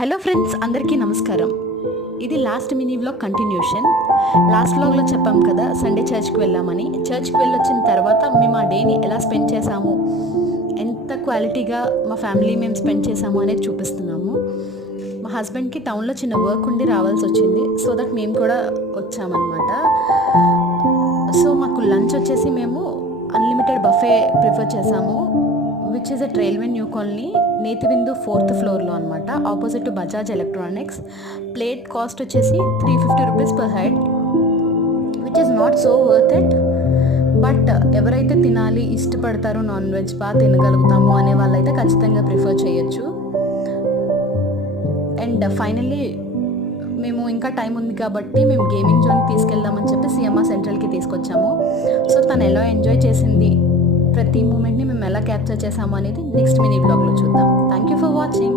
Hello friends, అందరికీ నమస్కారం. ఇది last mini vlog continuation. Last వ్లాగ్లో చెప్పాం కదా సండే చర్చ్కి వెళ్ళామని. చర్చ్కి వెళ్ళొచ్చిన తర్వాత మేము ఆ డేని ఎలా స్పెండ్ చేసాము, ఎంత క్వాలిటీగా మా ఫ్యామిలీ మేము స్పెండ్ చేసాము అనేది చూపిస్తున్నాము. మా హస్బెండ్కి టౌన్లో చిన్న వర్క్ ఉండి రావాల్సి వచ్చింది, సో దట్ మేము కూడా వచ్చామన్నమాట. సో మాకు లంచ్ వచ్చేసి మేము అన్లిమిటెడ్ బఫే ప్రిఫర్ చేసాము, which is at railway new colony, Nethivindu 4th ఫ్లోర్లో అనమాట, opposite to Bajaj electronics. Plate cost వచ్చేసి 350 rupees per head, which is not so worth it. But ఎవరైతే తినాలి ఇష్టపడతారో, నాన్ వెజ్ బాగా తినగలుగుతాము అనే వాళ్ళైతే ఖచ్చితంగా ప్రిఫర్ చేయొచ్చు. అండ్ ఫైనల్లీ మేము ఇంకా టైం ఉంది కాబట్టి మేము గేమింగ్ జోన్కి తీసుకెళ్దామని చెప్పి సిఎంఆర్ సెంట్రల్కి తీసుకొచ్చాము. సో తను ఎలా ఎంజాయ్ చేసింది, ప్రతి మూమెంట్ని మేము ఎలా క్యాప్చర్ చేసాము అనేది నెక్స్ట్ మినీ బ్లాగ్లో చూద్దాం. Thank you for watching.